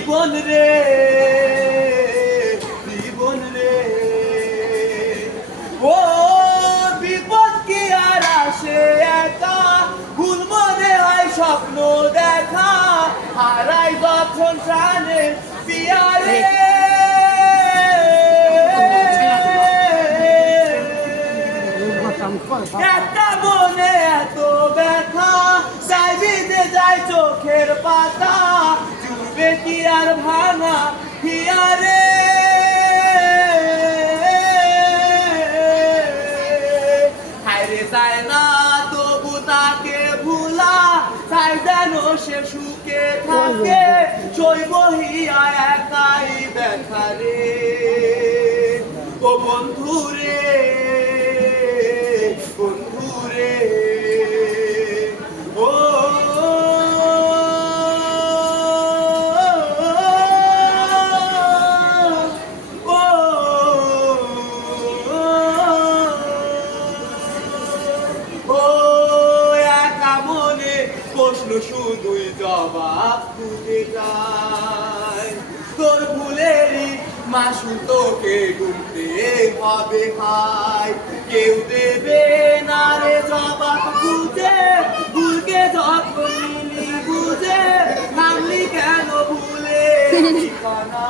জীবন রে জীবন রে ও বিপদ কি আর আসে একা ভুল মনে হয় স্বপ্ন দেখা হারাই যখন প্রাণের পিয়ারে একটা মনে এত ব্যথা যাই বিদে যায় চোখের পাতা জুড়বে কি আর ভাঙা হিয়ারে হায়রে যায় না তবু তাকে ভুলা তাই যেন সে সুখে থাকে শৈব হিয়া একাই ব্যথা রে ও বন্ধু রে বন্ধু রে ও একা মনে প্রশ্ন শুধুই জবাব খুঁজে যায় তোর ভুলেরই মাসুল তোকে ডুবতে হবে ভাই কেউ দেবে না রে জবাব খুঁজে ভুলকে যখন মিলি বুঝে থামলি কেন ভুলে ঠিকানা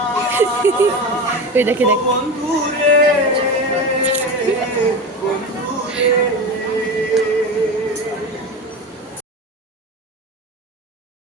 বন্ধু রে